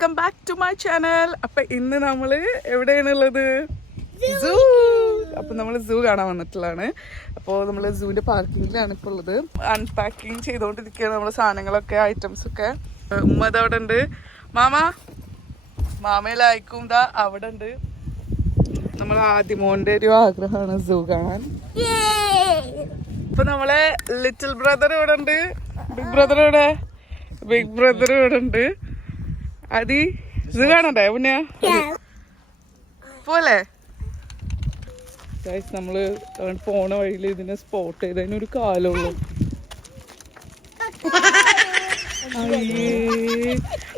Welcome back to my channel. അപ്പൊ ഇന്ന് നമ്മള് എവിടെയാണുള്ളത്? സൂ. അപ്പൊ നമ്മള് സൂ കാണാൻ വന്നിട്ടുള്ളതാണ്. അപ്പോൾ നമ്മള് സൂവിന്റെ പാർക്കിങ്ങിലാണ് ഇപ്പോൾ ഉള്ളത്. അൺപാക്കിങ് ചെയ്തോണ്ടിരിക്കുകയാണ് നമ്മള് സാധനങ്ങളൊക്കെ, ഐറ്റംസ് ഒക്കെ. ഉമ്മ അവിടെ ഉണ്ട്. മാമയിലായിക്കും ദാ അവിടെ ഉണ്ട്. നമ്മൾ ആദ്യമോന്റെ ഒരു ആഗ്രഹമാണ് സൂ കാണാൻ. ഇപ്പൊ നമ്മളെ ലിറ്റിൽ ബ്രദർ ഇവിടെ ഉണ്ട്. ബിഗ് ബ്രദർ ഇവിടെ ഉണ്ട്. അതി സൂ കാണണ്ടേ പിന്നെ പോലെ നമ്മള് പോണ വഴിയിൽ ഇതിനെ സ്പോട്ട് ചെയ്ത് അതിനൊരു കാലമുള്ളൂ. അയ്യേ,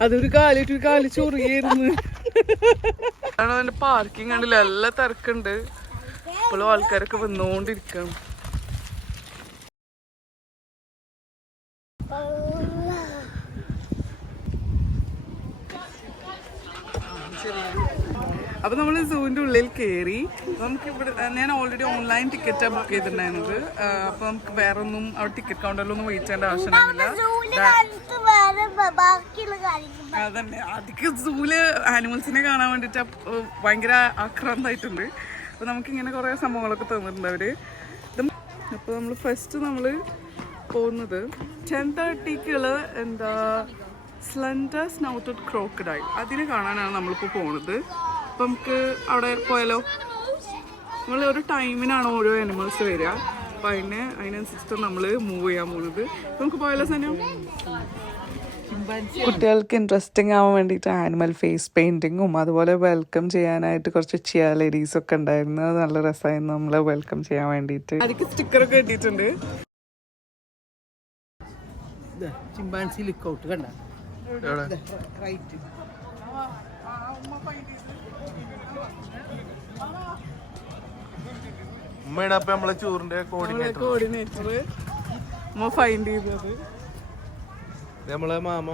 അതൊരു കാലിട്ട് ഒരു കാല് ചൊറിയായിരുന്നു. അതിന്റെ പാർക്കിംഗ് കണ്ടില്ല, നല്ല തിരക്കുണ്ട്. ഇപ്പോഴും ആൾക്കാരൊക്കെ വന്നുകൊണ്ടിരിക്കണം. അപ്പൊ നമ്മള് സൂവിന്റെ ഉള്ളിൽ കയറി. നമുക്ക് ഇവിടെ ഞാൻ ഓൾറെഡി ഓൺലൈൻ ടിക്കറ്റാണ് ബുക്ക് ചെയ്തിട്ടുണ്ടായിരുന്നത്. അപ്പൊ നമുക്ക് വേറെ ഒന്നും അവിടെ ടിക്കറ്റ് കൗണ്ടറിലൊന്നും വെയിറ്റ് ചെയ്യേണ്ട ആവശ്യമില്ല. അതന്നെ, അധികം സൂല് ആനിമൽസിനെ കാണാൻ വേണ്ടിട്ട് ഭയങ്കര ആക്രാന്തായിട്ടുണ്ട്. അപ്പൊ നമുക്കിങ്ങനെ കുറെ സംഭവങ്ങളൊക്കെ തന്നിട്ടുണ്ട് അവര്. അപ്പൊ നമ്മള് ഫസ്റ്റ് നമ്മള് പോകുന്നത് 10:30 എന്താ സ്ലെൻഡർ സ്നൗട്ടഡ് ക്രോക്കഡൈൽ, അതിനെ കാണാനാണ് നമ്മളിപ്പോൾ പോകുന്നത്. അപ്പം നമുക്ക് അവിടെ പോയാലോ? നമ്മൾ ഒരു ടൈമിനാണ് ഓരോ ആനിമൽസ് വരിക. അപ്പം അതിനനുസരിച്ചിട്ട് നമ്മൾ മൂവ് ചെയ്യാൻ പോകുന്നത്. നമുക്ക് പോയാലോ സനു? കുട്ടികൾക്ക് ഇൻട്രസ്റ്റിംഗ് ആവാൻ വേണ്ടിയിട്ട് ആനിമൽ ഫേസ് പെയിന്റിങ്ങും അതുപോലെ വെൽക്കം ചെയ്യാനായിട്ട് കുറച്ച് ചിയർ ലേഡീസ് ഒക്കെ ഉണ്ടായിരുന്നു. അത് നല്ല രസമായിരുന്നു നമ്മളെ വെൽക്കം ചെയ്യാൻ വേണ്ടിയിട്ട്. അതിക്ക് സ്റ്റിക്കറൊക്കെ കിട്ടിയിട്ടുണ്ട്. ചിമ്പാൻസി ലുക്ക് ഔട്ട് കണ്ട ഉമ്മയാണ് അപ്പൊ നമ്മളെ ടൂറിന്റെ കോർഡിനേറ്റർ ഫൈൻഡ് ചെയ്തത് നമ്മളെ മാമ.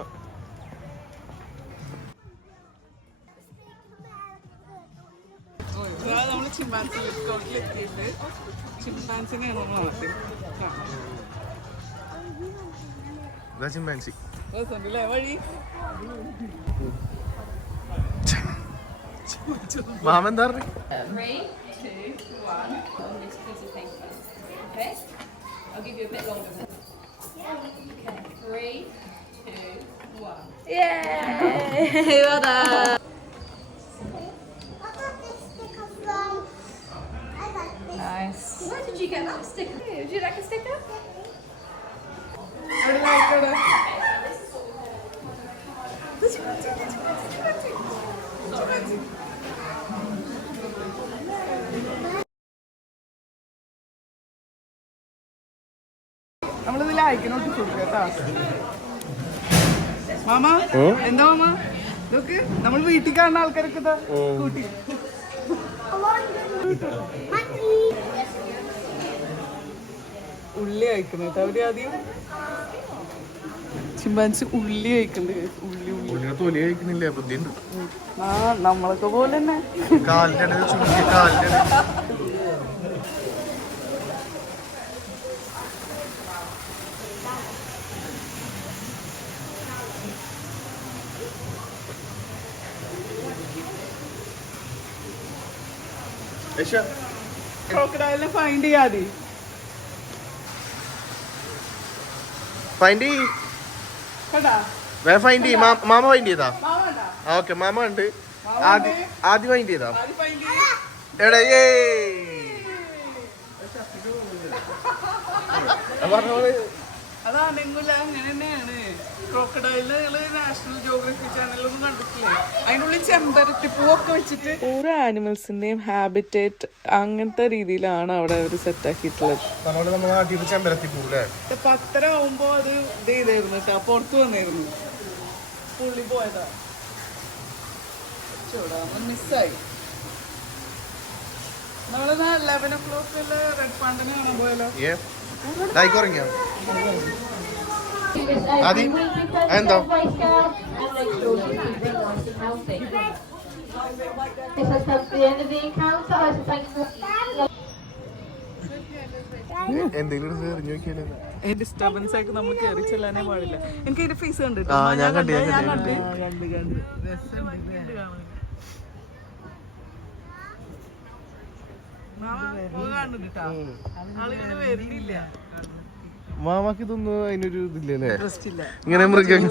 നമ്മള് ചിമ്പാൻസി ലുക്ക് ഔട്ടിൽ എത്തിയിട്ട് ചിമ്പാൻസിനെയാണ് നമ്മൾ നോക്കി. ചിമ്പാൻസി വഴി മാമെന്താ പറഞ്ഞു? Nice. Where did you get that sticker? Would you like a sticker? നമ്മളിതിൽ അയക്കണോട്ട് കൊടുക്കട്ടാ. മാമ എന്താ മാമ ഇതൊക്കെ നമ്മൾ വീട്ടിൽ കാണുന്ന ആൾക്കാരൊക്കെ കൂട്ടി ഉള്ളി കഴിക്കണം കേട്ടോ. അവര് ആദ്യം ചിമ്പാൻസി ഉള്ളി കഴിക്കുന്നുണ്ട്. ഉള്ളി തൊലി കഴിക്കുന്നില്ല, ബുദ്ധിയുണ്ട്. ആ നമ്മളൊക്കെ പോലെ തന്നെ കാലിന്റെ ചുരുക്കി കാലിന്റെ ക്രോക്കഡൈലിനെ ഫൈൻഡ് ചെയ്യാതെ ഫൈൻഡ് ഫൈൻഡ് ചെയ്യ. മാമ ഫൈൻഡ് ചെയ്താ? ഓക്കെ, മാമ ഉണ്ട്. ആദ്യം ഫൈൻഡ് ചെയ്താ? എടാ അതാണെങ്കില അങ്ങനെ തന്നെയാണ്. ക്രോക്കഡൈല് നാഷണൽ ജോഗ്രഫി ചാനലൊന്നും കണ്ടിട്ടില്ലേ? അതിനുള്ളിൽ ചെമ്പരത്തി പൂവൊക്കെ വെച്ചിട്ട് ഓരോ ആനിമൽസിന്റെയും ഹാബിറ്റേറ്റ് അങ്ങനത്തെ രീതിയിലാണ് അവിടെ അവർ സെറ്റ് ആക്കിയിട്ടുള്ളത്. 10:30 ആവുമ്പോ അത് ഇത് ചെയ്തായിരുന്നു കേട്ടോ, പുറത്ത് വന്നായിരുന്നു. പുള്ളി പോയതാ, മിസ്സായി. നമ്മള് 11 o'clock റെഡ് പാണ്ടിനെ കാണാൻ പോയാലോ? ആദി എന്താ? എന്തെങ്കിലും എടുത്ത് എറിഞ്ഞു നോക്കിയാലോ? ഡിസ്റ്റർബൻസ് ആയിട്ട് നമ്മൾ കയറി ചെല്ലാനേ പാടില്ല. എനിക്ക് അതിന്റെ ഫേസ് കണ്ടിട്ട് ആ, ഞാൻ കണ്ടു. കണ്ട് രസമുണ്ട്. ആളുകൾ വരുന്നില്ല. മാമാക്ക് ഇതൊന്നും അതിനൊരു ഇതില്ലല്ലേ? ഇൻട്രസ്റ്റ് ഇല്ല. ഇങ്ങനെ മൃഗങ്ങൾ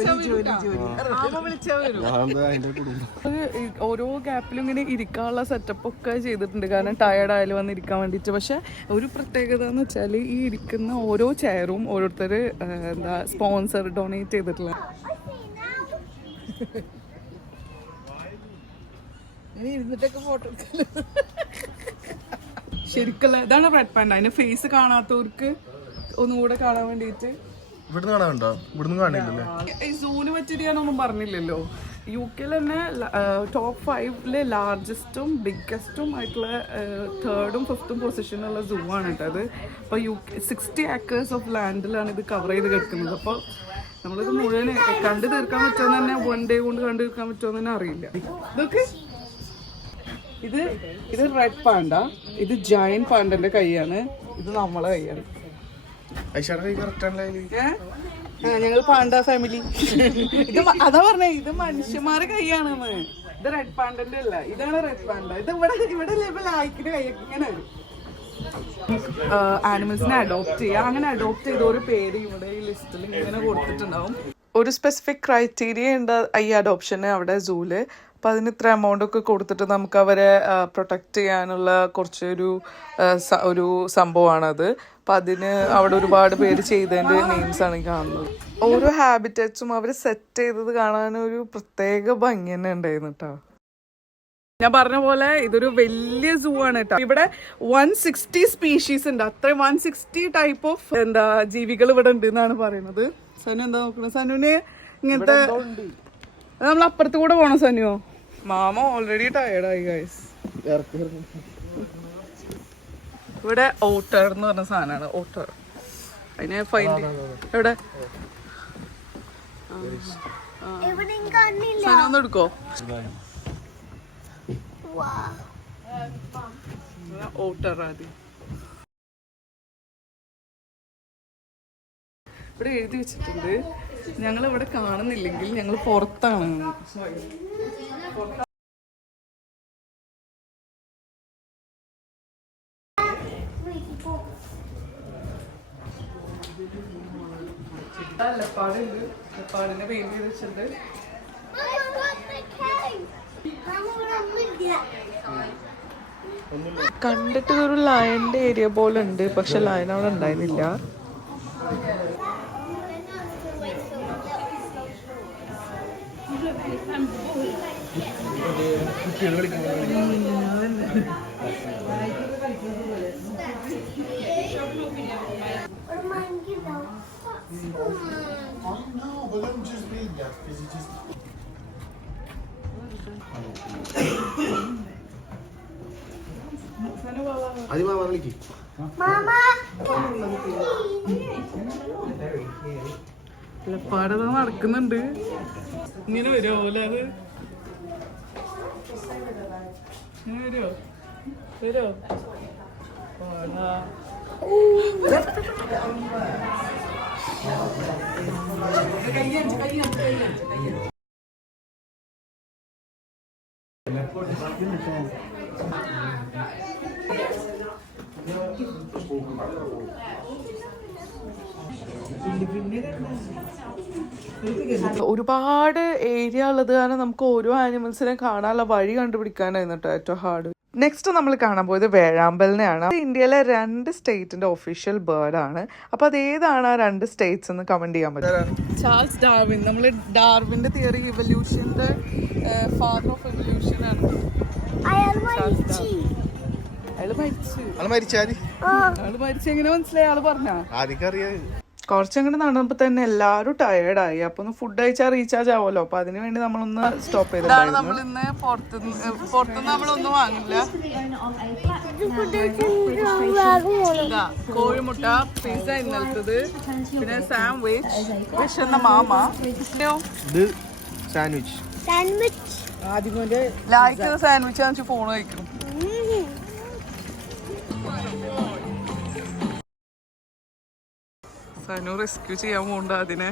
ആമ വിളിച്ചാ വരും. അതിന്റെ കുടുംബം ഓരോ ഗ്യാപ്പിലും ഇങ്ങനെ ഇരിക്കാനുള്ള സെറ്റപ്പ് ഒക്കെ ചെയ്തിട്ടുണ്ട്. കാരണം ടയർഡ് ആയാലും വന്ന് ഇരിക്കാൻ വേണ്ടിയിട്ട്. പക്ഷെ ഒരു പ്രത്യേകത എന്ന് വെച്ചാൽ ഈ ഇരിക്കുന്ന ഓരോ ചെയറും ഓരോരുത്തർ എന്താ സ്പോൺസർ ഡൊണേറ്റ് ചെയ്തിട്ടുള്ള. ഇരുന്നിട്ടൊക്കെ ഫോട്ടോ ശരിക്കുള്ള ഇതാണ് റെഡ് പാൻഡ. അതിന്റെ ഫേസ് കാണാത്തവർക്ക് ഒന്നുകൂടെ കാണാൻ വേണ്ടിയിട്ട്. ഇവിടുന്ന് കാണാനുണ്ടോ? ഇവിടുന്ന് കാണില്ലല്ലേ? ഈ സൂന് പറ്റിയിട്ട് ഞാനൊന്നും പറഞ്ഞില്ലല്ലോ. UK തന്നെ ടോപ്പ് 5 ലാർജസ്റ്റും ബിഗ്ഗസ്റ്റും ആയിട്ടുള്ള 3rd ഉം 5th പൊസിഷനുള്ള സൂ ആണ് കേട്ടത്. അപ്പോൾ UK 60 acres ഓഫ് ലാൻഡിലാണ് ഇത് കവർ ചെയ്ത് കിടക്കുന്നത്. അപ്പോൾ നമ്മളിത് മുഴുവൻ കണ്ടു തീർക്കാൻ പറ്റുമെന്ന് തന്നെ 1 day കൊണ്ട് കണ്ടു തീർക്കാൻ പറ്റുമെന്ന് തന്നെ അറിയില്ല. ഇതൊക്കെ ഇത് റെഡ് പാണ്ട, ഇത് ജയന്റ് പാണ്ടന്റെ കൈയാണ്, ഇത് നമ്മളെ കൈയാണ്. ഞങ്ങൾ പാണ്ട ഫാമിലി. ഇത് അതാ പറഞ്ഞേ, ഇത് മനുഷ്യന്മാരെ കൈയാണെന്ന്. ഇത് റെഡ് പാണ്ടന്റെ അല്ല, ഇതാണ് റെഡ് പാണ്ട. ഇത് ഇവിടെ ലെവൽ ആയിക്കിന്റെ കൈയൊക്കെ ഇങ്ങനെ വരും. ആനിമൽസിനെ അഡോപ്റ്റ് ചെയ്യുക. അങ്ങനെ അഡോപ്റ്റ് ചെയ്ത ഒരു പേര് ഇവിടെ ഈ ലിസ്റ്റിൽ ഇങ്ങനെ കൊടുത്തിട്ടുണ്ടാവും. ഒരു സ്പെസിഫിക് ക്രൈറ്റീരിയ ഉണ്ട് ഈ അഡോപ്ഷന് അവിടെ സൂല്. അപ്പം അതിന് ഇത്ര എമൗണ്ട് ഒക്കെ കൊടുത്തിട്ട് നമുക്ക് അവരെ പ്രൊട്ടക്റ്റ് ചെയ്യാനുള്ള കുറച്ചൊരു ഒരു സംഭവമാണത്. അപ്പം അതിന് അവിടെ ഒരുപാട് പേര് ചെയ്തതിൻ്റെ നെയിംസാണ് കാണുന്നത്. ഓരോ ഹാബിറ്ററ്റ്സും അവർ സെറ്റ് ചെയ്തത് കാണാനൊരു പ്രത്യേക ഭംഗി തന്നെ ഉണ്ടായിരുന്നു കേട്ടോ. ഞാൻ പറഞ്ഞ പോലെ ഇതൊരു വലിയ സൂ ആണ് കേട്ടോ. ഇവിടെ 160 സ്പീഷീസ് ഉണ്ട്. അത്രയും 160 ടൈപ്പ് ഓഫ് ജീവികൾ ഇവിടെ ഉണ്ട് എന്നാണ് പറയുന്നത്. സനു എന്താ നോക്കുന്നത്? സനുവിന് ഇങ്ങനത്തെ നമ്മൾ അപ്പുറത്ത് കൂടെ പോണോ സനുവോ? മാമ ഓൾറെഡി ടയർഡായി ഗൈസ്. ഇവിടെ ഓട്ടർ എന്ന് പറഞ്ഞ സാധനമാണ്. ഓട്ടർ അതിനെ ഫൈൻഡ് എവിടെ സനു ഒന്ന് എടുക്കോ? ഓട്ടർ ആദ്യം ഇവിടെ എഴുതി വെച്ചിട്ടുണ്ട്, ഞങ്ങൾ ഇവിടെ കാണുന്നില്ലെങ്കിൽ ഞങ്ങൾ പുറത്താണ്. ലെപ്പാടുണ്ട്, ലെപ്പാടിനെ പെയിന്റ് ചെയ്ത് വെച്ചിട്ടുണ്ട്. കണ്ടിട്ട് ഒരു ലയന്റെ ഏരിയ പോലെ ഉണ്ട്, പക്ഷെ ലയൻ അവിടെ ഉണ്ടായിരുന്നില്ല. ലെപ്പാട് നടക്കുന്നുണ്ട്. ഇങ്ങനെ വരുമോ പോലെ അത്? ഇങ്ങനെ വരുമോ? വരുമോ? ഒരുപാട് ഏരിയ ഉള്ളത് കാരണം നമുക്ക് ഓരോ ആനിമൽസിനെ കാണാനുള്ള വഴി കണ്ടുപിടിക്കാനായിരുന്നു കേട്ടോ ഏറ്റവും ഹാർഡ്. നെക്സ്റ്റ് നമ്മൾ കാണാൻ പോയത് വേഴാമ്പലിനെയാണ്. ഇന്ത്യയിലെ 2 സ്റ്റേറ്റിന്റെ ഒഫീഷ്യൽ ബേർഡ് ആണ്. അപ്പൊ അത് ഏതാണ് ആ 2 സ്റ്റേറ്റ്സ് എന്ന് കമന്റ് ചെയ്യാൻ പറ്റും. ചാൾസ് ഡാർവിൻ, നമ്മൾ ഡാർവിന്റെ തിയറി ഇവല്യൂഷന്റെ ഫാദർ ഓഫ് ഇവല്യൂഷൻ ആണ്. അയാള് മരിച്ചു. എങ്ങനെ മനസ്സിലായി? ആള് പറഞ്ഞാ കുറച്ചങ്ങോട്ട് നടന്നപ്പോ തന്നെ എല്ലാരും ടയേർഡായി. അപ്പൊ ഒന്ന് ഫുഡ് കഴിച്ചാൽ റീചാർജ് ആവുമല്ലോ. അപ്പൊ അതിന് വേണ്ടി നമ്മളൊന്ന് സ്റ്റോപ്പ് ചെയ്തിട്ടുണ്ടായിരുന്നു. നമ്മൾ ഇന്ന് പുറത്തുനിന്ന് നമ്മളൊന്നും വാങ്ങില്ല. കോഴിമുട്ട, പിസ്സ ഇന്നലത്തത്, പിന്നെ സാൻഡ്വിച്ച്, വിശന്ന മാമ, സാൻഡ്വിച്ച് ലായിക്കുന്ന സാൻഡ്വിച്ച് ഫോൺ കഴിക്കണം. സനു റെസ്ക്യൂ ചെയ്യാൻ പോകണ്ട അതിനെ.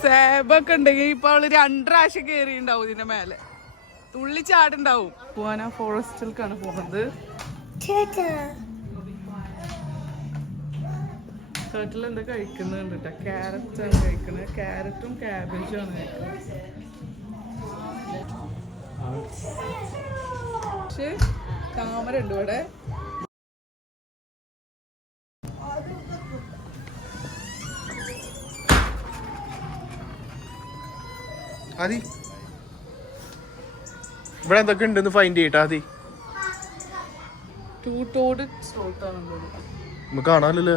സേബൊക്കെ ഉണ്ടെങ്കിൽ ഇപ്പൊ അവള് 2 പ്രാവശ്യം കേറിണ്ടാവും ഇതിന്റെ മേലെ, തുള്ളി ചാടുണ്ടാവും. പോവാനാ ഫോറസ്റ്റിലേക്കാണ് പോകുന്നത്. ടേർട്ടിൽ എന്താ കഴിക്കുന്നുണ്ട് കേട്ടോ, ക്യാരറ്റാണ് കഴിക്കുന്നത്. ക്യാരറ്റും ക്യാബേജും ആണ് കഴിക്കുന്നത്. പക്ഷെ താമര ഉണ്ട് ഇവിടെ. ആദി ഇവിടെ എന്തൊക്കെ ഉണ്ടെന്ന് ഫൈൻഡ് ചെയ്യട്ടാ. ആദി ടൂട്ടോട് സ്ലോട്ടാണ് നമുക്ക് കാണാനല്ലോ.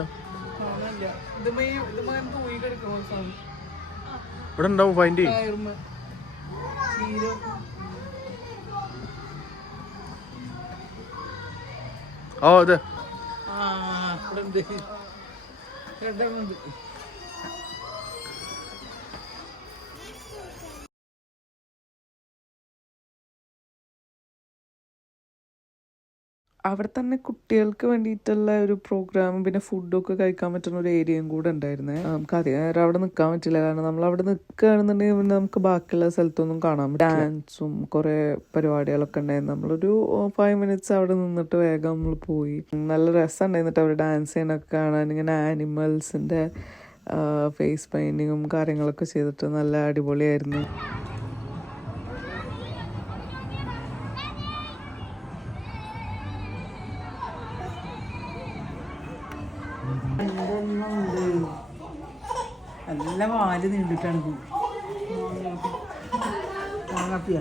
കാണാനില്ല. ഇതുമേ തൂങ്ങി കിടക്കണ സാധനം ഇവിടെ ഉണ്ടാവും, ഫൈൻഡ് ചെയ്യും. ടയർമ ഓ അതെ അവിടെ തന്നെ കുട്ടികൾക്ക് വേണ്ടിയിട്ടുള്ള ഒരു പ്രോഗ്രാമും പിന്നെ ഫുഡൊക്കെ കഴിക്കാൻ പറ്റുന്ന ഒരു ഏരിയയും കൂടെ ഉണ്ടായിരുന്നേ. നമുക്ക് അധികം നേരം അവിടെ നിൽക്കാൻ പറ്റില്ല, കാരണം നമ്മൾ അവിടെ നിൽക്കുകയാണെന്നുണ്ടെങ്കിൽ പിന്നെ നമുക്ക് ബാക്കിയുള്ള സ്ഥലത്തൊന്നും കാണാൻ പറ്റില്ല. ഡാൻസും കുറെ പരിപാടികളൊക്കെ ഉണ്ടായിരുന്നു. നമ്മളൊരു 5 minutes അവിടെ നിന്നിട്ട് വേഗം നമ്മൾ പോയി. നല്ല രസം ഉണ്ടായിരുന്നിട്ട് അവർ ഡാൻസ് ചെയ്യണൊക്കെ കാണാൻ. ഇങ്ങനെ ആനിമൽസിന്റെ ഫേസ് പെയിന്റിങ്ങും കാര്യങ്ങളൊക്കെ ചെയ്തിട്ട് നല്ല അടിപൊളിയായിരുന്നു. നല്ല വാല് നീണ്ടിട്ടാണ് മാങ്ങാപ്പിയ.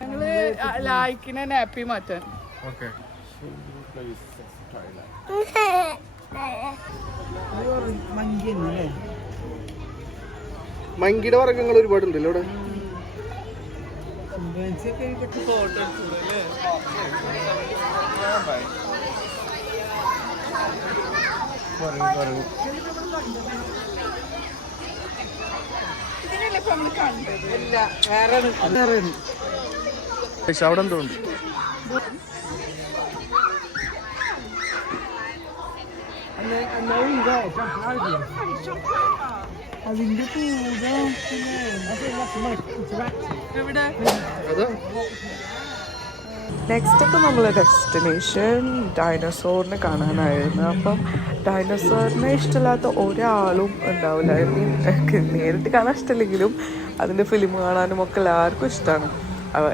ഞങ്ങള് ലായിക്കിനെ നാപ്പി മാറ്റാൻ. മങ്കിയുടെ വർഗ്ഗങ്ങൾ ഒരുപാടുണ്ടല്ലോ ഇവിടെ. ഫോട്ടോ എടുത്തല്ലേ ഇതിനല്ലേ ഇപ്പൊ നമ്മള് കണ്ടത്. ഇല്ല, വേറെ അവിടെ എന്തോ ഉണ്ട്. അതിന്റെ എവിടെ? അതോ നെക്സ്റ്റ് ഒക്കെ നമ്മളെ ഡെസ്റ്റിനേഷൻ ഡൈനോസോറിനെ കാണാനായിരുന്നു. അപ്പം ഡൈനോസോറിനെ ഇഷ്ടമില്ലാത്ത ഒരാളും ഉണ്ടാവില്ല. ഐ മീൻ നേരിട്ട് കാണാൻ ഇഷ്ടമില്ലെങ്കിലും അതിൻ്റെ ഫിലിം കാണാനും ഒക്കെ എല്ലാവർക്കും ഇഷ്ടമാണ്.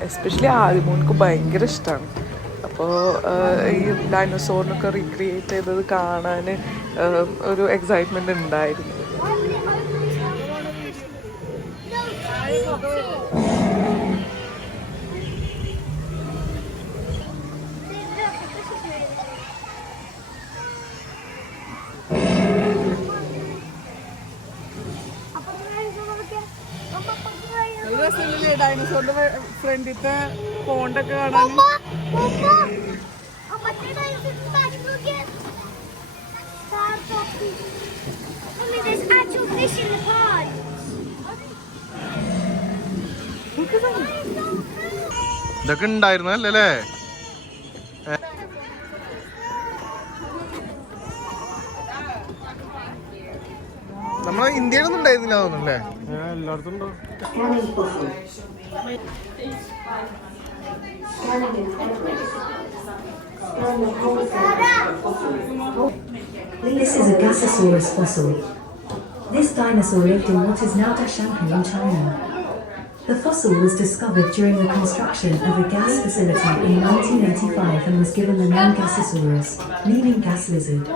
എസ്പെഷ്യലി ആദിമോൾക്ക് ഭയങ്കര ഇഷ്ടമാണ്. അപ്പോൾ ഈ ഡൈനോസോറിനൊക്കെ റീക്രിയേറ്റ് ചെയ്തത് കാണാൻ ഒരു എക്സൈറ്റ്മെൻറ്റ് ഉണ്ടായിരുന്നു. ഡൈനോസോറിന്റെ ഫ്രണ്ടിത്തെ പോണ്ടൊക്കെ കാണാൻ. ഇതൊക്കെ ഉണ്ടായിരുന്നു അല്ലേ? നമ്മളെ ഇന്ത്യയിലൊന്നും ഉണ്ടായിരുന്നില്ല തോന്നുന്നല്ലേ? എല്ലായിടത്തും ഉണ്ടോ? This is a Gasosaurus fossil. This dinosaur lived in what is now Dashanghai in China. The fossil was discovered during the construction of a gas facility in 1985 and was given the name Gasosaurus, meaning gas lizard.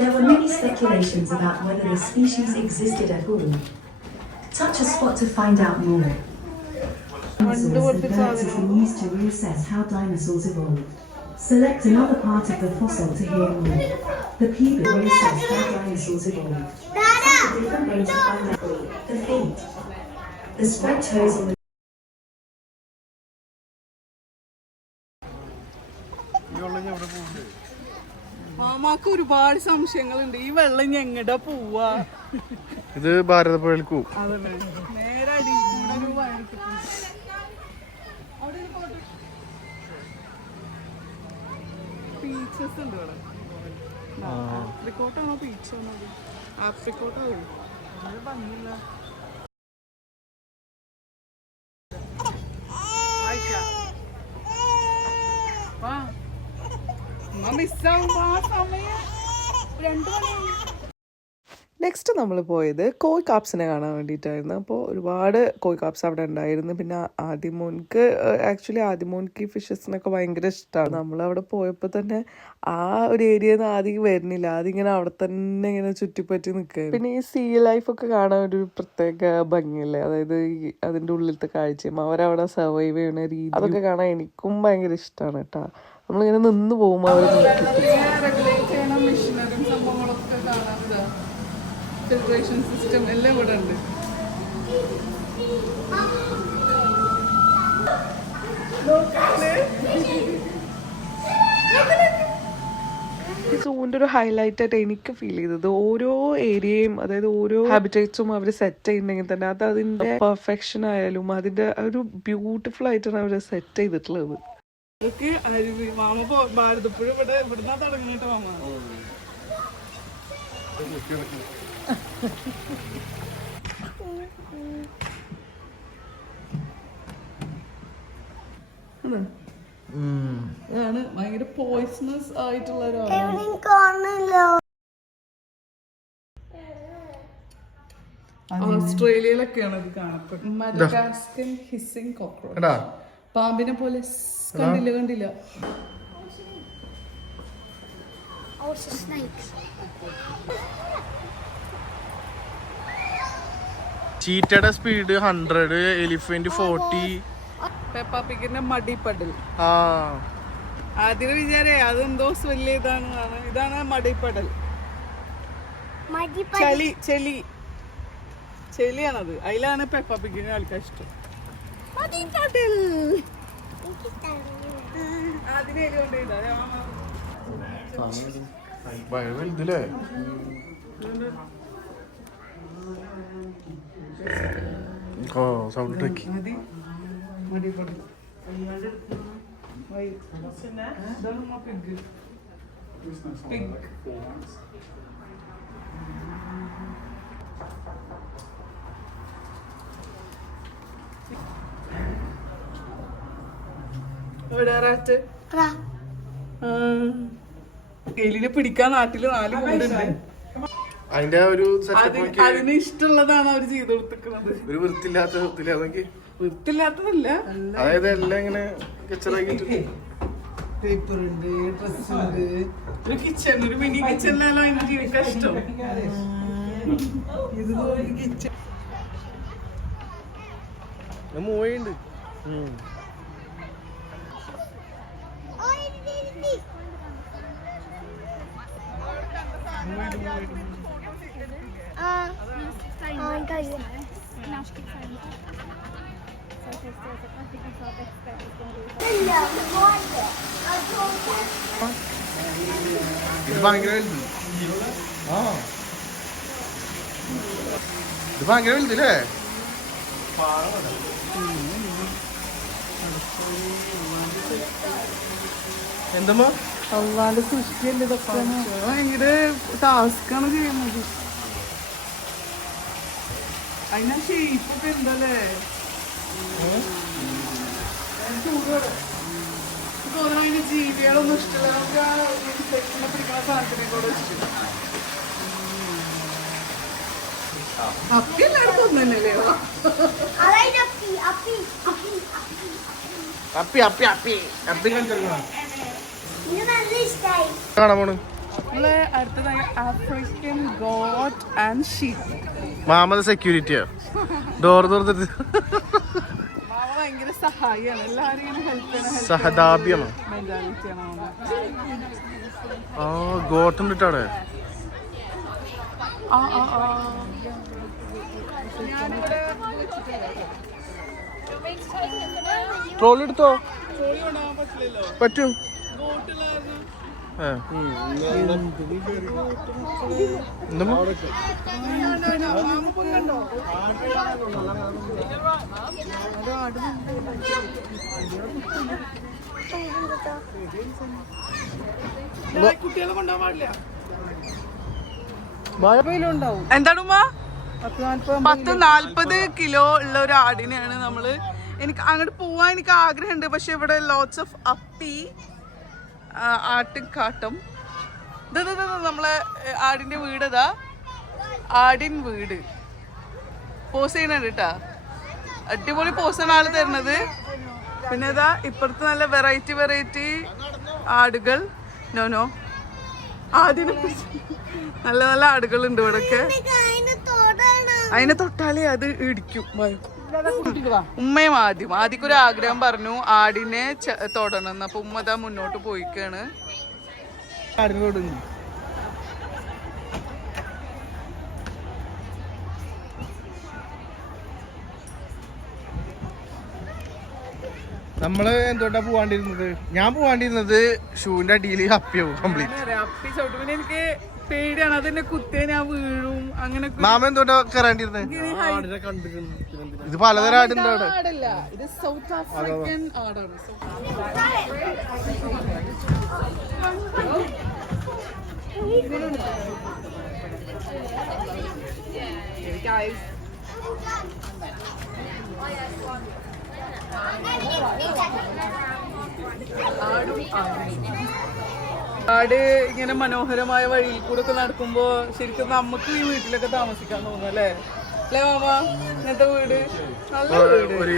There were many speculations about whether the species existed at all. Touch a spot to find out more. Dinosaurs and birds has been used to reassess how dinosaurs evolved. Select another part of the fossil to hear more. The people reassess how dinosaurs evolved. The different ways to find out. The feet. The spread toes on the മാമാക്ക് ഒരുപാട് സംശയങ്ങളുണ്ട്. ഈ വെള്ളം ഞങ്ങടെ പോവാ. ഇത് ഭാരതപ്പുഴയിലേക്ക് പോകും. അതല്ലേ നേരെ അടി. പീച്ചസ് ഉണ്ട് ഇവിടെ. ആപ്രിക്കോട്ടാണോ പീച്ചാണോ? ആപ്രിക്കോട്ടാണോ? അത് ഭംഗിയില്ല. മിസ്സാവുമ്പോ ആ സമയം 2 മണി. നെക്സ്റ്റ് നമ്മൾ പോയത് കോയ് കാപ്സിനെ കാണാൻ വേണ്ടിയിട്ടായിരുന്നു. അപ്പോൾ ഒരുപാട് കോയ് കാപ്സ് അവിടെ ഉണ്ടായിരുന്നു. പിന്നെ ആദിമോൻക്ക് ഈ ഫിഷസിനൊക്കെ ഭയങ്കര ഇഷ്ടമാണ്. നമ്മളവിടെ പോയപ്പോൾ തന്നെ ആ ഒരു ഏരിയയിൽ നിന്ന് ആദ്യം വരുന്നില്ല, ആദ്യം ഇങ്ങനെ അവിടെ തന്നെ ഇങ്ങനെ ചുറ്റിപ്പറ്റി നിൽക്കുക. പിന്നെ ഈ സീ ലൈഫൊക്കെ കാണാൻ ഒരു പ്രത്യേക ഭംഗിയല്ലേ, അതായത് ഈ അതിൻ്റെ ഉള്ളിലത്തെ കാഴ്ചയും അവരവിടെ സർവൈവ് ചെയ്യുന്ന രീതി അതൊക്കെ കാണാൻ എനിക്കും ഭയങ്കര ഇഷ്ടമാണ് കേട്ടോ. നമ്മളിങ്ങനെ നിന്ന് പോകുമ്പോൾ അവർ ഫിൽട്രേഷൻ സിസ്റ്റം എല്ലാം ഇവിടെ ഉണ്ട്. സൂവിൻ്റെ ഒരു ഹൈലൈറ്റ് ആയിട്ട് എനിക്ക് ഫീൽ ചെയ്തത് ഓരോ ഏരിയയും, അതായത് ഓരോ ഹാബിറ്റേറ്റ്സും അവർ സെറ്റ് ചെയ്യുന്നെങ്കിൽ തന്നെ അത് അതിൻ്റെ പെർഫെക്ഷൻ ആയാലും അതിൻ്റെ ഒരു ബ്യൂട്ടിഫുൾ ആയിട്ടാണ് അവർ സെറ്റ് ചെയ്തിട്ടുള്ളത്. മാമ ഭാരതപ്പുഴ ഇവിടുന്നാ തുടങ്ങിയിട്ട് മാമ ഇതാണ് ഭയങ്കര പോയിസണസ് ആയിട്ടുള്ള ഓസ്ട്രേലിയയിലൊക്കെയാണ് ഇത് കാണപ്പെടുന്നത്. മഡഗാസ്കർ ഹിസ്സിംഗ് കോക്രോച്ച്, പാമ്പിനെ പോലെ കണ്ടില്ല. ചീറ്റയുടെ സ്പീഡ് 100, എലിഫന്റ് 40. പെപ്പ പിഗിന്റെ മടി പടൽ. ആദ്യം വിചാരേ അതെന്തോ വലിയ ഇതാണ് മടിപ്പടൽ. ചെളിയാണത്. അതിലാണ് പെപ്പ പിഗിന് കളിക്കാൻ ഇഷ്ടം. മടിപ്പടൽ വലുതല്ലേ? ഓ സൗണ്ട് ട്രക്കി. എലിനെ പിടിക്കാൻ നാട്ടില് 4 കൂടുണ്ട്. അതിന്റെ ഒരു അതിന് ഇഷ്ടമുള്ളതാണ് അവര് ചെയ്ത് കൊടുത്തിരിക്കുന്നത്. ഒരു വൃത്തില്ലാത്തതല്ല, അതായത് എല്ലാം ഇങ്ങനെ പേപ്പർ ഉണ്ട്, ഡ്രസ് ഉണ്ട്, ഒരു കിച്ചൺ, ഒരു മിനി കിച്ചണിലാണോ അതിന് ജീവിക്കാൻ ഇഷ്ടം. ഇതുപോലെ കിച്ചൺ മൂവയുണ്ട്. ഇത് ഭയങ്കര വലുതല്ലേ? എന്തമ്മ അള്ളാന്റെ സൃഷ്ടിയല്ലേ ഇതൊക്കെ? ഭയങ്കര ടാസ്കാണ് ചെയ്യുന്നത്. അതിനാ ഷേപ്പൊക്കെ ഉണ്ടല്ലേ? തോന്നുന്നു ജീവികളൊന്നും ഇഷ്ടമല്ല. നമുക്ക് ആ ഇൻസെക്റ്റിനെ പിടിക്കുന്ന സാധനത്തിനെ കൂടെ ഇഷ്ടം. അപ്പി എല്ലായിടത്തും ഒന്നും തന്നെയല്ലേ? നമ്മള് അടുത്തതായി ആഫ്രിക്കൻ ഗോട്ട് ആൻഡ് ഷീപ്പ്. മാമത് സെക്യൂരിറ്റിയോ? ഡോർ തുറന്നിട്ട് മാമ ഭയങ്കര സഹായിയാണ്, എല്ലാവരും ഇങ്ങനെ ഹെൽപ്പ് ചെയ്യണം. സഹതാപ്യമാണ്. മെന്റാലിറ്റിയാണ് മാമ. ഗോട്ടുണ്ടിട്ടാണ്. You're ട്രോളി എടുത്തോ? ചോളി കൊണ്ടുപോകാൻ പറ്റില്ലല്ലോ. പറ്റും. ബോട്ടിലായിരുന്നു കുട്ടികളെ കൊണ്ടുപോകാൻ പാടില്ല. ഉണ്ടാവും എന്താണ് ഉമ്മ? 10-40 10-40 കിലോ ഉള്ള ഒരു ആടിനെയാണ് നമ്മള്. എനിക്ക് അങ്ങോട്ട് പോവാൻ എനിക്ക് ആഗ്രഹമുണ്ട്, പക്ഷെ ഇവിടെ ലോട്ട്സ് ഓഫ് അപ്പി ആട്ടുംകാട്ടം. നമ്മളെ ആടിന്റെ വീട് ഇതാ, ആടിൻ വീട് പോസ് ചെയ്യണുണ്ട് കേട്ടാ. അടിപൊളി പോസാണ് ആള് തരുന്നത്. പിന്നെ ഇതാ ഇപ്പുറത്ത് നല്ല വെറൈറ്റി ആടുകൾ. നോനോ ആടിനെ നല്ല നല്ല ആടുകളുണ്ട് ഇവിടൊക്കെ. അതിനെ തൊട്ടാലേ അത് ഇടിക്കും. ഉമ്മയും ആദ്യക്കൊരു ആഗ്രഹം പറഞ്ഞു ആടിനെ തൊടണം. അപ്പൊ ഉമ്മ ഇതാ മുന്നോട്ട് പോയിക്കാണ്. നമ്മള് എന്തോട്ടാ പോവാണ്ടിരുന്നത്? ഞാൻ പോവാണ്ടിരുന്നത് ഷൂവിന്റെ അടിയിൽ അപ്പിയാവും കംപ്ലീറ്റ്. അപ്പി ചവിട്ടും. പിന്നെ എനിക്ക് പേടിയാണ്, അതെന്നെ കുത്തിയ ഞാൻ വീഴും അങ്ങനെ. മാമ എന്തോട്ടാ കയറാണ്ടിരുന്നത്? ഇത് പലതരം ആടുണ്ട് അവിടെ. ആടല്ല, ഇത് സൗത്ത് ആഫ്രിക്കൻ ആടാണ്. ആട് ഇങ്ങനെ മനോഹരമായ വഴിയിൽ കൂടെ ഒക്കെ നടക്കുമ്പോ ശരിക്കും നമുക്ക് ഈ വീട്ടിലൊക്കെ താമസിക്കാൻ തോന്നും അല്ലേ? അല്ലേ മാമ? ഇങ്ങനത്തെ വീട് നല്ല വീട്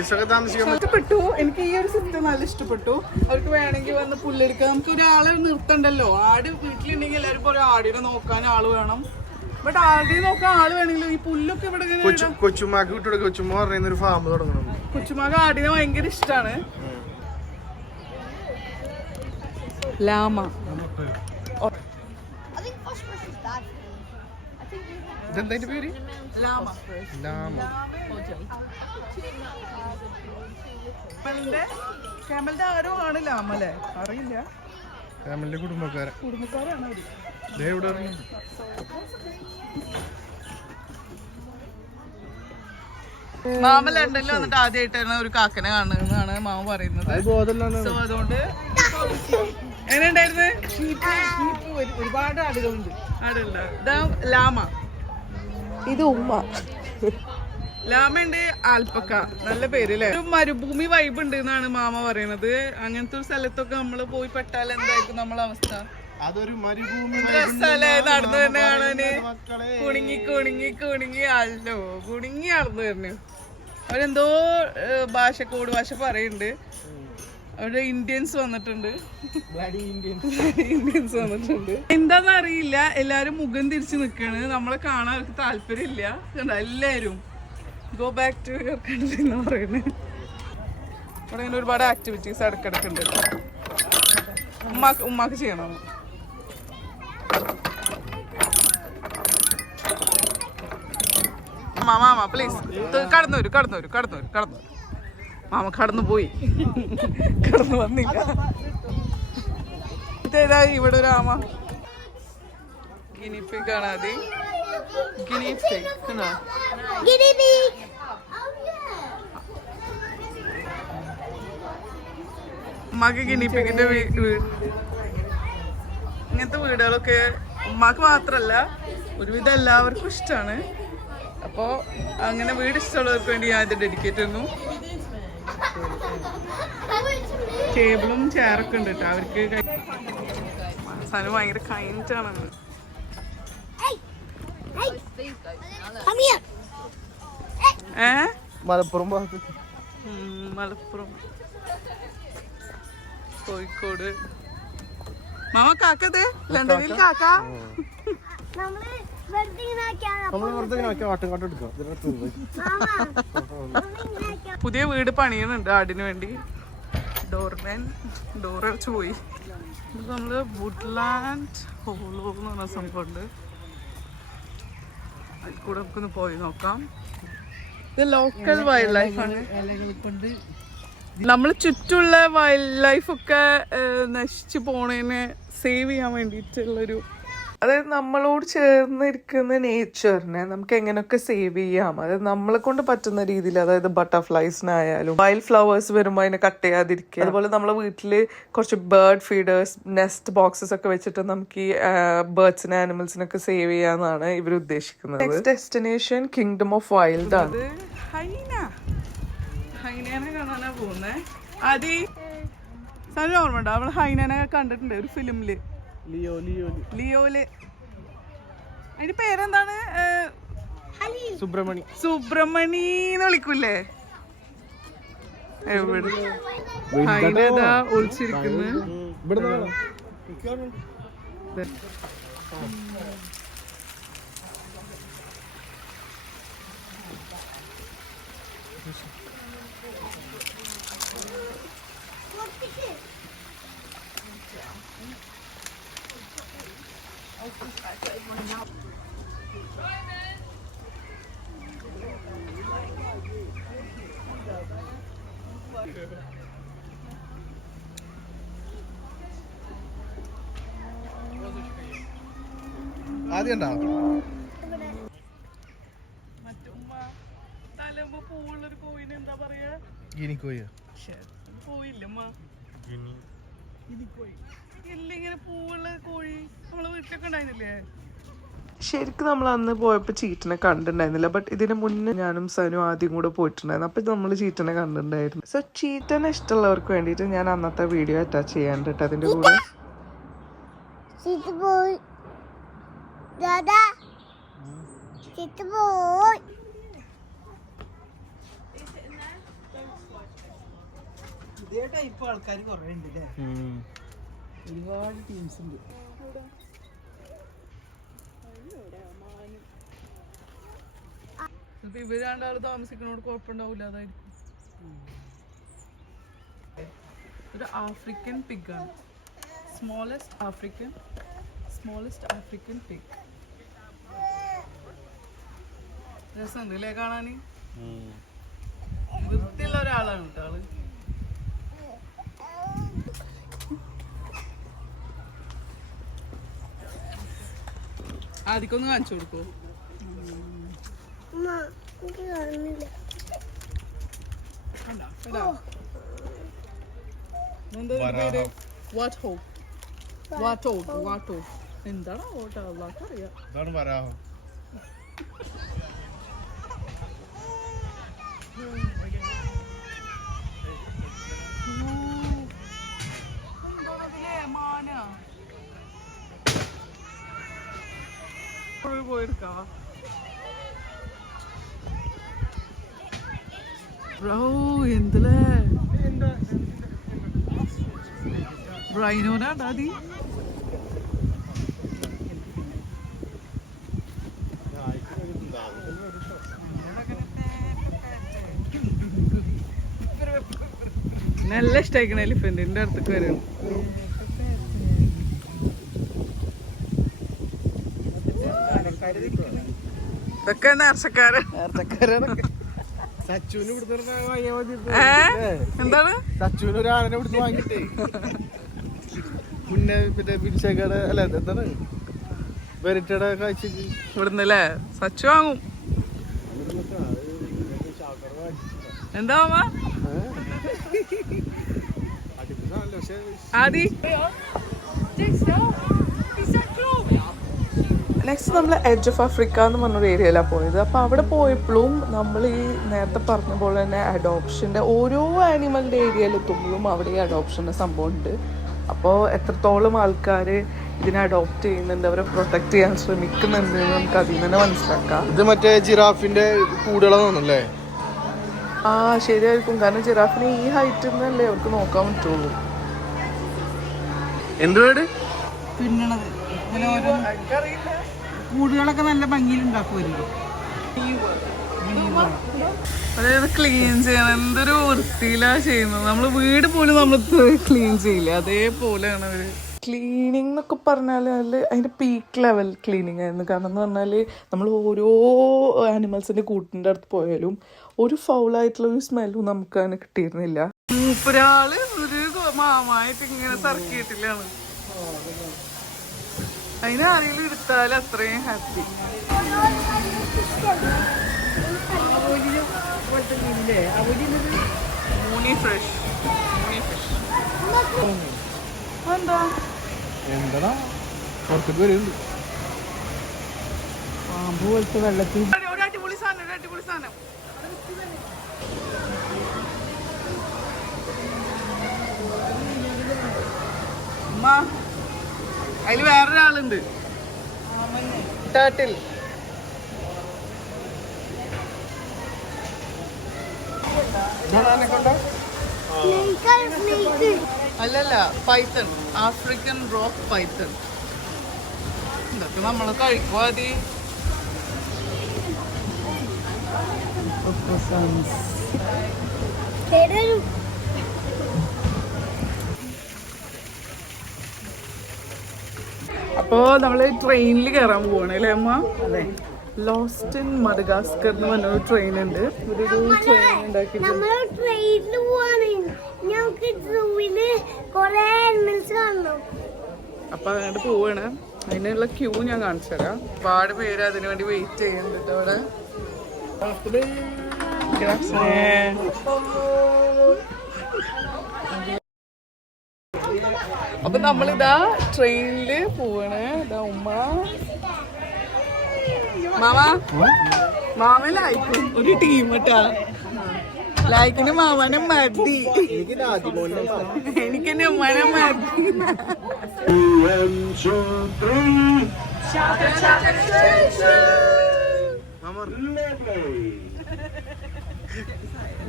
ഇഷ്ടപ്പെട്ടു. എനിക്ക് ഈ ഒരു സിസ്റ്റം നല്ല ഇഷ്ടപ്പെട്ടു. അവർക്ക് വേണമെങ്കിൽ വന്ന് പുല്ലെടുക്കാം. നമുക്ക് ഒരാളെ നിർത്തണ്ടല്ലോ. ആട് വീട്ടിലുണ്ടെങ്കിൽ എല്ലാവരും പറയും ആടിനെ നോക്കാൻ ആള് വേണം. ബട്ട് ആടിനെ നോക്കാൻ ആള് വേണമെങ്കിലും ഈ പുല്ലൊക്കെ ഇവിടെ കൊച്ചുമാക്ക് വിട്ടു. കൊച്ചുമ്മ പറയുന്ന ഒരു ഫാം തുടങ്ങണം. കൊച്ചുമാക്ക് ആടിനെ ഭയങ്കര ഇഷ്ടമാണ്. ലാമ. ഇതെന്താ പേര്? ലാമ. ക്യാമലിന്റെ ആരോ ആണ് ലാമ അല്ലേ? അറിയില്ല. ക്യാമലിന്റെ കുടുംബക്കാരാണ് അവര്. മാമ ലണ്ടനിൽ വന്നിട്ട് ആദ്യമായിട്ടാണ് ഒരു കാക്കനെ കാണുന്നതാണ് മാമ പറയുന്നത്. സോ അതുകൊണ്ട് എങ്ങനെയുണ്ടായിരുന്നു? ഒരുപാട് ആടുകളുണ്ട്. ആടല്ല, ഇതാ ലാമ. ഇത് ഉമ്മ. ലാമയുണ്ട്, ആൽപ്പക്ക. നല്ല പേര് അല്ലേ? ഒരു മരുഭൂമി വൈബ് ഉണ്ട് എന്നാണ് മാമ പറയുന്നത്. അങ്ങനത്തെ ഒരു സ്ഥലത്തൊക്കെ നമ്മള് പോയി പെട്ടാൽ എന്തായിരിക്കും നമ്മളെ അവസ്ഥ? അതൊരു മരുഭൂമി രസല്ലേ നടന്നു തന്നെ കാണാന്? കുണുങ്ങി അല്ലോ കുണുങ്ങി നടന്നു തന്നെ. അവരെന്തോ കോഡ് ഭാഷ പറയുന്നുണ്ട്. അവിടെ ഇന്ത്യൻസ് വന്നിട്ടുണ്ട്. എന്താന്ന് അറിയില്ല, എല്ലാരും മുഖം തിരിച്ചു നിക്കാണ്. നമ്മളെ കാണാൻ അവർക്ക് താല്പര്യമില്ല. എല്ലാരും go back to your country എന്ന് പറയുന്നത്. ഇവിടെ ഇങ്ങനെ ഒരുപാട് ആക്ടിവിറ്റീസ് ഇടക്കിടക്കുണ്ട്. ഉമ്മാക്ക് ചെയ്യണം. മാമ പ്ലീസ് കടന്നു വരൂ. മാമ കടന്നു പോയി, കടന്നു വന്നില്ല. ഇതേതാ ഇവിടെ ഒരു ആമ? ഗിനിപ്പിഗ് കാണാതെ. ഉമ്മാക്ക് ഗിനിപ്പിഗിന്റെ വീട്. ഇങ്ങനത്തെ വീടുകളൊക്കെ ഉമ്മാക്ക് മാത്രല്ല ഒരുവിധം എല്ലാവർക്കും ഇഷ്ടമാണ്. അപ്പോൾ അങ്ങനെ വീട് ഇഷ്ടമുള്ളവർക്ക് വേണ്ടി ഞാൻ ഇത് ഡെഡിക്കേറ്റ് ചെയ്യുന്നു. ടേബിളും ചെയറൊക്കെ ഉണ്ട് കേട്ടോ അവർക്ക്. സാധനം ഭയങ്കര കൈൻഡാണ്. മലപ്പുറം മലപ്പുറം കോഴിക്കോട്. മാമ കാക്കതേ ലണ്ടനിൽ കാക്ക. പുതിയ വീട് പണിയുന്നുണ്ട് ആടിന് വേണ്ടി. ഡോർ അടച്ചു പോയി. ഇത് നമ്മള് വുഡ്ലാൻഡ് ഹോളോ എന്ന് പറഞ്ഞ സംഭവമുണ്ട്. അതിൽ കൂടെ നമുക്കൊന്ന് പോയി നോക്കാം. ഇത് ലോക്കൽ വൈൽഡ് ലൈഫാണ്. നമ്മൾ ചുറ്റുള്ള വൈൽഡ് ലൈഫൊക്കെ നശിച്ചു പോണതിന് സേവ് ചെയ്യാൻ വേണ്ടിയിട്ടുള്ളൊരു, അതായത് നമ്മളോട് ചേർന്നിരിക്കുന്ന നേച്ചറിനെ നമുക്ക് എങ്ങനെയൊക്കെ സേവ് ചെയ്യാം, അതായത് നമ്മളെ കൊണ്ട് പറ്റുന്ന രീതിയിൽ, അതായത് ബട്ടർഫ്ലൈസിനായാലും വൈൽഡ് ഫ്ലവേഴ്സ് വരുമ്പോൾ അതിനെ കട്ട് ചെയ്യാതിരിക്കുക. അതുപോലെ നമ്മളെ വീട്ടിൽ കുറച്ച് ബേർഡ് ഫീഡേഴ്സ്, നെസ്റ്റ് ബോക്സസ് ഒക്കെ വെച്ചിട്ട് നമുക്ക് ഈ ബേർഡ്സിനെ ആനിമൽസിനൊക്കെ സേവ് ചെയ്യാന്നാണ് ഇവർ ഉദ്ദേശിക്കുന്നത്. Next destination kingdom of wild ആണ്. ഹൈനേനെ കാണാനാ പോകുന്നേ. ആദ്യ സാധനം ഓർമ്മ ഉണ്ടോ? അവള് ഹൈനേനെ കണ്ടിട്ടുണ്ട് ഒരു ഫിലിമില്, ലിയോയില്. അതിന്റെ പേരെന്താണ്? സുബ്രഹ്മണി എന്ന് വിളിക്കൂലേ? എവിടെ ഹൈനേതാ ഒളിച്ചിരിക്കുന്നു. ആദ്യം തലമ്പോ പൂവുള്ളൊരു കോയിന് എന്താ പറയാ? പോയില്ലമ്മ, ഇങ്ങനെ പൂവുള്ള കോഴി നമ്മളെ വീട്ടിലൊക്കെ ഉണ്ടായിരുന്നില്ലേ? ശരിക്കും നമ്മൾ അന്ന് പോയപ്പോൾ ചീറ്റനെ കണ്ടിട്ടുണ്ടായിരുന്നില്ല. ബട്ട് ഇതിന് മുന്നേ ഞാനും സനു ആദ്യം കൂടെ പോയിട്ടുണ്ടായിരുന്നു. അപ്പം നമ്മൾ ചീറ്റനെ കണ്ടിട്ടുണ്ടായിരുന്നു. സോ ചീറ്റനെ ഇഷ്ടമുള്ളവർക്ക് വേണ്ടിയിട്ട് ഞാൻ അന്നത്തെ വീഡിയോ അറ്റാച്ച് ചെയ്യാണ്ട് കേട്ടോ അതിൻ്റെ കൂടെ. ഇതേ ടൈപ്പ് ആൾക്കാർ കുറെ ഉണ്ട് അല്ലേ? ഒരുപാട് ടീംസ് ഉണ്ട്. ഇവര് രണ്ടാൾ താമസിക്കുന്നോട് കുഴപ്പമുണ്ടാവില്ല, അതായിരിക്കും. ഒരു ആഫ്രിക്കൻ പിഗാണ്, സ്മോളസ്റ്റ് ആഫ്രിക്കൻ പിഗ്. രസമുണ്ട് അല്ലേ കാണാന്? വൃത്തിയുള്ള ഒരാളാണ് കേട്ടോ ആള്. ആദ്യമൊന്ന് കാണിച്ചു കൊടുക്കോ? എന്താണ് അറിയാം. പോയെടുക്കാ ബ്രോ, എന്തല്ലേ ബ്രൈനോനാ ഡാഡി? നല്ല ഇഷ്ടമായിക്കണ എലിഫന്റ് അടുത്തേക്ക് വരും. ഇതൊക്കെ നേർച്ചക്കാരൻ. എന്താണ് സച്ചുവിന് ഒരു ആനനെ ഇവിടുന്ന് വാങ്ങിട്ടേ പിന്നെ പിടിച്ചേക്കാട് അല്ല എന്താണ് വെരിറ്റയുടെ കാഴ്ചക്ക് ഇവിടുന്നല്ലേ സച്ചു വാങ്ങും. എന്താ ആദി? നെക്സ്റ്റ് നമ്മൾ എഡ്ജ് ഓഫ് ആഫ്രിക്ക എന്ന് പറഞ്ഞൊരു ഏരിയയിലാണ് പോയത്. അപ്പോൾ അവിടെ പോയപ്പോഴും നമ്മൾ ഈ നേരത്തെ പറഞ്ഞ പോലെ തന്നെ അഡോപ്ഷൻ്റെ ഓരോ ആനിമലിൻ്റെ ഏരിയയിൽ എത്തുമ്പോഴും അവിടെ ഈ അഡോപ്ഷൻ്റെ സംഭവം ഉണ്ട്. അപ്പോൾ എത്രത്തോളം ആൾക്കാർ ഇതിനെ അഡോപ്റ്റ് ചെയ്യുന്നുണ്ട്, അവരെ പ്രൊട്ടക്ട് ചെയ്യാൻ ശ്രമിക്കുന്നുണ്ട് എന്ന് നമുക്ക് അതിൽ നിന്ന് തന്നെ മനസ്സിലാക്കാം. ഇത് മറ്റേ ജിറാഫിന്റെ കൂടുകളാണല്ലേ? ആ ശരിയായിരിക്കും, കാരണം ജിറാഫിനെ ഈ ഹൈറ്റിൽ നിന്നല്ലേ അവർക്ക് നോക്കാൻ പറ്റുള്ളൂ. എന്ത് വീട് പിന്നണത് ഇങ്ങനെ ഓരോ കൂടുകളൊക്കെ നല്ല ഭംഗിയിൽ ഉണ്ടാക്കുമായിരിക്കും. അതായത് ക്ലീൻ ചെയ്യണം, എന്തൊരു വൃത്തിയിലാ ചെയ്യുന്നത്. നമ്മൾ വീട് പോലും നമ്മൾ ക്ലീൻ ചെയ്യില്ല, അതേപോലെയാണ് അവര് ക്ലീനിങ് എന്നൊക്കെ പറഞ്ഞാൽ അതിൻ്റെ പീക്ക് ലെവൽ ക്ലീനിങ് ആയിരുന്നു. കാരണം എന്ന് പറഞ്ഞാൽ നമ്മൾ ഓരോ ആനിമൽസിൻ്റെ കൂട്ടിൻ്റെ അടുത്ത് പോയാലും ഒരു ഫൗളായിട്ടുള്ള ഒരു സ്മെല്ലും നമുക്ക് അതിന് കിട്ടിയിരുന്നില്ല. മൂപ്പരാള് ഒരു മാമായിട്ട് ഇങ്ങനെ തറക്കിയിട്ടില്ലാണ്. അതിന് ആരെങ്കിലും എടുത്താൽ അത്രയും ഹാപ്പി. മൂണി ഫ്രഷ് എന്താ എന്താ പുറത്തേക്ക് വരുന്നുണ്ട് പാമ്പ് പോലത്തെ വെള്ളത്തിൽ. ഒരു അടിപൊളി സാധനം. ഉമ്മ അതില് വേറൊരാളുണ്ട്, ടേട്ടിൽ. അല്ലല്ല, പൈത്തൺ, ആഫ്രിക്കൻ റോക്ക് പൈത്തൺ. ഇതൊക്കെ നമ്മള് കഴിക്കുമോ? അതി അപ്പോ നമ്മള് ട്രെയിനിൽ കയറാൻ പോവാണ് അല്ലേ അമ്മ? അതെ. ലോസ്റ്റ് ഇൻ മഡഗാസ്കർ എന്ന് പറഞ്ഞൊരു ട്രെയിൻ ഉണ്ട്. ഒരു ട്രെയിൻ ഉണ്ടാക്കിയിട്ടുണ്ട്. അപ്പൊ അങ്ങോട്ട് പോവാണ്. അതിനുള്ള ക്യൂ ഞാൻ കാണിച്ചു തരാം. ഒരുപാട് പേര് അതിനു വേണ്ടി വെയിറ്റ് ചെയ്യുന്നുണ്ട് അവിടെ. അപ്പൊ നമ്മളിതാ ട്രെയിനില് പോവാണ്. ഇതാ ഉമ്മ മാമലായിക്കും ഒരു ടീം കേട്ടാ. ലൈക്കിന് മാമനെ മതി, എനിക്കെന്നെ ഉമ്മനെ മതി.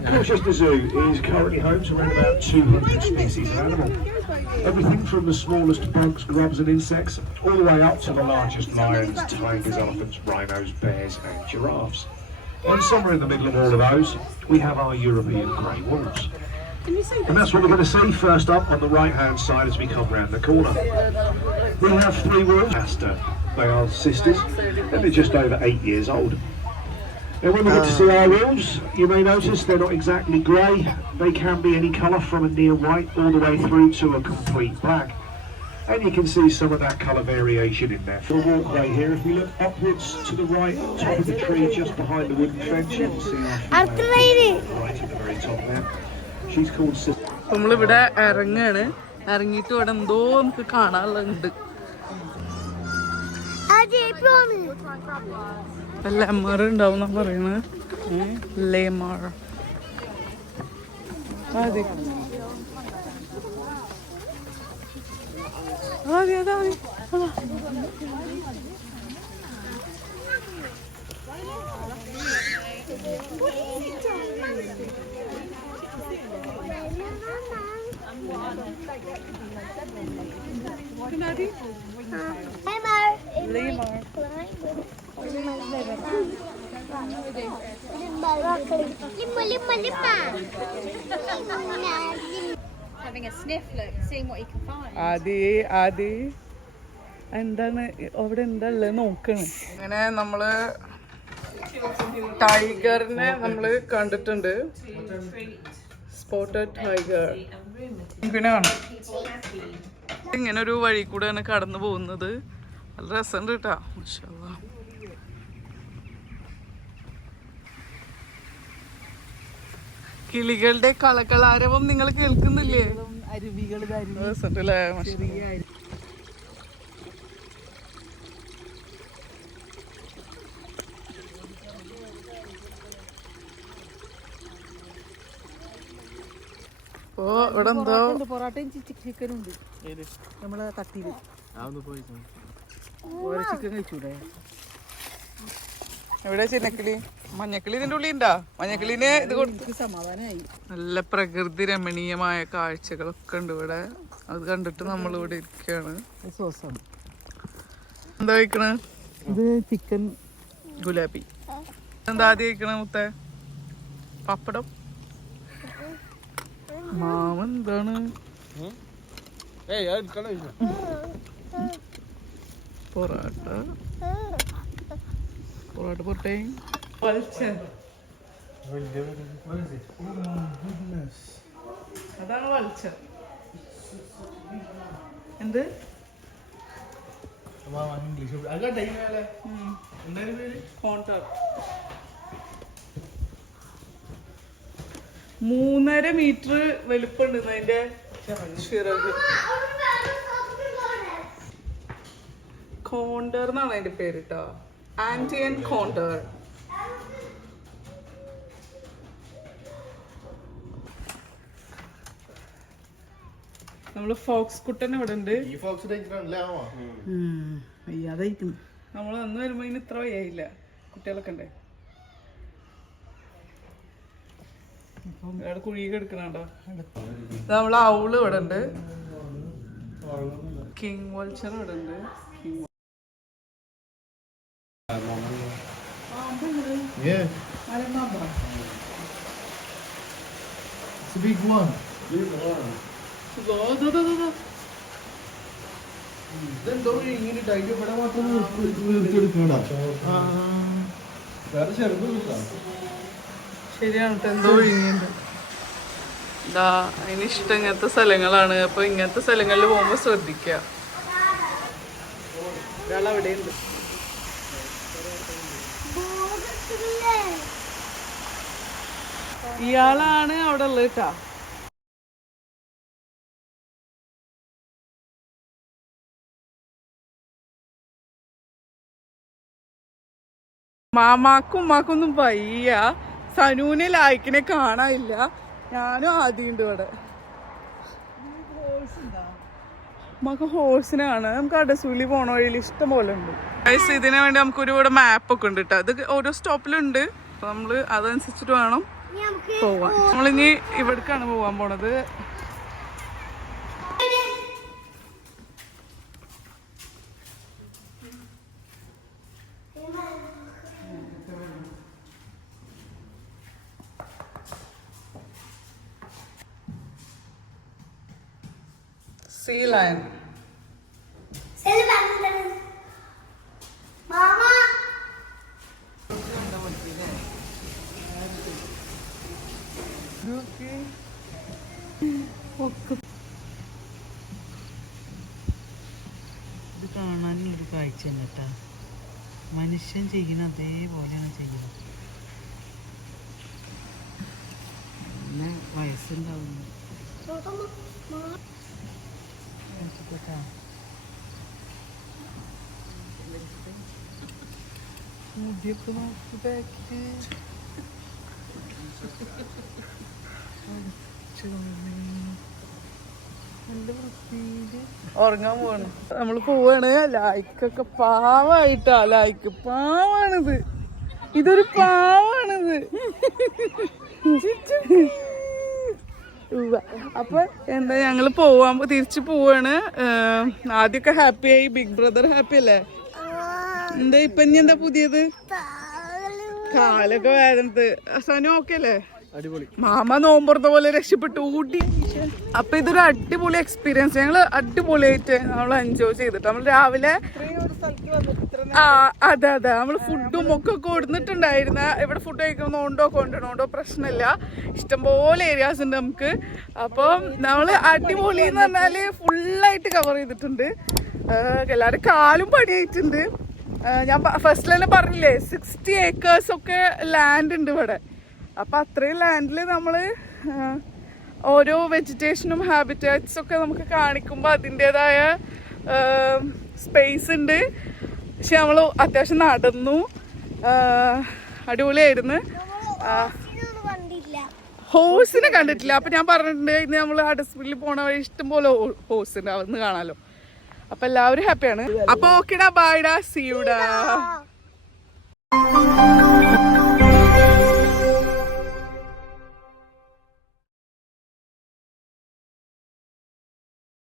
Colchester Zoo is currently home to around about 200 species of animal. Everything from the smallest bugs, grubs and insects, all the way up to the largest lions, tigers, elephants, rhinos, bears and giraffes. And somewhere in the middle of all of those, we have our European grey wolves. And that's what we're going to see first up on the right-hand side as we come round the corner. We have 3 wolves. Astor. They are sisters, and they're just over 8 years old. Now when we get to see our wolves, you may notice they're not exactly grey. They can be any colour from a near white all the way through to a complete black. And you can see some of that colour variation in there. For a walkway here, if we look upwards to the right, top of the tree, just behind the wooden fence, you can see our female right at the very top there. She's called Sister. നമ്മളിവിടെ ഇറങ്ങാണ്. ഇറങ്ങിയിട്ട് ഇവിടെ എന്തോ നമുക്ക് കാണാനുണ്ട്. Lemur ഉണ്ടാവും പറയുന്നത്. Lemur അതെ അതെ അതെ Having a sniff, look, seeing what you can find. ആദ്യ എന്താണ് അവിടെ എന്താ ഉള്ളത് നോക്കണ്. അങ്ങനെ നമ്മള് ടൈഗറിനെ നമ്മള് കണ്ടിട്ടുണ്ട്. സ്പോട്ടഡ് ടൈഗർ പിന്നെ കാണാം. ഇങ്ങനെ ഒരു വഴി കൂടെയാണ് കടന്നു പോകുന്നത്. നല്ല രസമുണ്ട് കേട്ടാ. മാഷാഅല്ലാ. കിളികളുടെ കളകളാരവം നിങ്ങൾ കേൾക്കുന്നില്ലേ? അരുവികൾ രസമുണ്ടല്ലേ? ഓ ഇവിടെ എന്തോ പൊറോട്ടയും ചിക്കനും ഉണ്ട് നമ്മളെ തട്ടിയില്. ഓരോ ചിക്കൻ കഴിച്ചൂടെ? എവിടെ ചിന്നക്കിളി? മഞ്ഞക്കിളി ഇതിന്റെ ഉള്ളിൽ ഉണ്ടാ? മഞ്ഞക്കിളിന് ഇത് കൊടുത്ത് സമാധാനമായി. നല്ല പ്രകൃതി രമണീയമായ കാഴ്ചകളൊക്കെ ഉണ്ട് ഇവിടെ. അത് കണ്ടിട്ട് നമ്മളിവിടെ ഇരിക്കുകയാണ്. സോസാണ്. എന്താ കഴിക്കണ? ഇത് ചിക്കൻ ഗുലാബി. എന്താ ആദ്യം കഴിക്കണ മുത്തേ? പപ്പടം. മാമൻ എന്താണ്? പൊറാട്ട പൊറോട്ടേ അതാണ് വളിച്ച. എന്ത് ഇംഗ്ലീഷ് എന്തായാലും പേര് കോണ്ടർ 3.5 മീറ്റർ വലുപ്പമുണ്ട് അതിന്റെ ചിറക്. കോണ്ടർ എന്നാണ് അതിന്റെ പേര് കേട്ടോ. ആന്റിയൻ കോണ്ടർ. നമ്മള് ഫോക്സ് കുട്ടൻ ഇവിടെ ഉണ്ട്. ഈ ഫോക്സ് വയ്യാതായിരിക്കും. നമ്മൾ അന്ന് വരുമ്പോ ഇതിന് ഇത്ര വയ്യായില്ല. കുട്ടികളൊക്കെ ഉണ്ടേ. ഇവിടെ കുഴിയൊക്കെ എടുക്കണോ. നമ്മളെ ഔള് ഇവിടെ ഉണ്ട്. കിങ് വൾച്ചർ ഇവിടെ ഉണ്ട്. ഇതെന്തോ ഇങ്ങനെ ഡൈറ്റ് ഇവിടെ മാത്രം എടുക്കണ വേറെ ചെറുത് ശരിയാണ്. എന്തോ ഒഴുങ്ങിണ്ട്. ഇതാ അതിന് ഇഷ്ടം ഇങ്ങനത്തെ സ്ഥലങ്ങളാണ്. അപ്പൊ ഇങ്ങനത്തെ സ്ഥലങ്ങളിൽ പോകുമ്പോ ശ്രദ്ധിക്കുക. ഒരാൾ അവിടെയുണ്ട്. ഇയാളാണ് അവിടെ ഉള്ളത് കേട്ടാ. മാമാക്കും ഉമ്മാക്കൊന്നും വയ്യ. സനൂനെ ലായിക്കിനെ കാണാനില്ല. ഞാനും ആദ്യം ഉണ്ട് ഇവിടെ. നമുക്ക് ഹോഴ്സിനെ കാണാം. നമുക്ക് അടസൂലി പോണ വഴിയിൽ ഇഷ്ടം പോലെ ഉണ്ട്. ഇതിനു വേണ്ടി നമുക്ക് ഒരുപാട് മാപ്പൊക്കെ ഉണ്ട് കേട്ടോ. ഇത് ഓരോ സ്റ്റോപ്പിലുണ്ട്. അപ്പൊ നമ്മള് അതനുസരിച്ചിട്ട് വേണം പോവാൻ. നമ്മളിനി ഇവിടേക്കാണ് പോവാൻ പോണത്. Sea lion. ഇത് കാണാനുള്ളൊരു കാഴ്ച തന്നെ കേട്ടാ. മനുഷ്യൻ ചെയ്യുന്ന അതേപോലെയാണ് ചെയ്യുന്നത്. പിന്നെ വയസ്സുണ്ടാവുന്നു. മുടിയൊക്കെ നോക്കി ബാക്കില് ഉറങ്ങാൻ പോവാണ്. നമ്മള് പോവാണ്. ലായിക്കൊക്കെ പാവായിട്ടാ. ലായിക്ക് പാവാണിത്. ഇതൊരു പാവാണിത്. അപ്പൊ എന്താ ഞങ്ങള് തിരിച്ചു പോവാണ്. ആദ്യമൊക്കെ ഹാപ്പിയായി. ബിഗ് ബ്രദർ ഹാപ്പി അല്ലേ? എന്താ ഇപ്പൊ ഇനി എന്താ പുതിയത്? കാലൊക്കെ വേദനത്ത്. സനു ഓക്കെ അല്ലേ? മാമ നോമ്പുറത്ത പോലെ രക്ഷപ്പെട്ടു ഊട്ടി. അപ്പൊ ഇതൊരു അടിപൊളി എക്സ്പീരിയൻസ്. ഞങ്ങള് അടിപൊളിയായിട്ട് നമ്മൾ എൻജോയ് ചെയ്തിട്ട് നമ്മൾ രാവിലെ അതെ നമ്മള് ഫുഡും ഒക്കെ കൊടുത്തിട്ടുണ്ടായിരുന്ന. ഇവിടെ ഫുഡ് കഴിക്കുന്നോണ്ടോ കൊണ്ടുവരണോണ്ടോ പ്രശ്നമില്ല. ഇഷ്ടംപോലെ ഏരിയാസ് ഉണ്ട് നമുക്ക്. അപ്പം നമ്മള് അടിപൊളി എന്ന് പറഞ്ഞാല് ഫുള്ളായിട്ട് കവർ ചെയ്തിട്ടുണ്ട്. എല്ലാവരും കാലും പണിയായിട്ടുണ്ട്. ഞാൻ ഫസ്റ്റ് തന്നെ പറഞ്ഞില്ലേ 60 acres ഒക്കെ ലാൻഡ് ഉണ്ട് ഇവിടെ. അപ്പൊ അത്രയും ലാൻഡിൽ നമ്മള് ഓരോ വെജിറ്റേഷനും ഹാബിറ്റാറ്റ്സ് ഒക്കെ നമുക്ക് കാണിക്കുമ്പോൾ അതിൻ്റെതായ സ്പേസ് ഉണ്ട്. പക്ഷെ നമ്മൾ അത്യാവശ്യം നടന്നു. അടിപൊളിയായിരുന്നു. ഹോഴ്സിനെ കണ്ടിട്ടില്ല. അപ്പൊ ഞാൻ പറഞ്ഞിട്ടുണ്ട് ഇന്ന് നമ്മൾ അടസ്പില്ലിൽ പോണ വഴി ഇഷ്ടംപോലെ ഹോഴ്സ് ഉണ്ട്. അവിടുന്ന് കാണാലോ. അപ്പൊ എല്ലാവരും ഹാപ്പിയാണ്. അപ്പൊ ഓക്കെടാ, ബൈഡാ, സീയുടാ.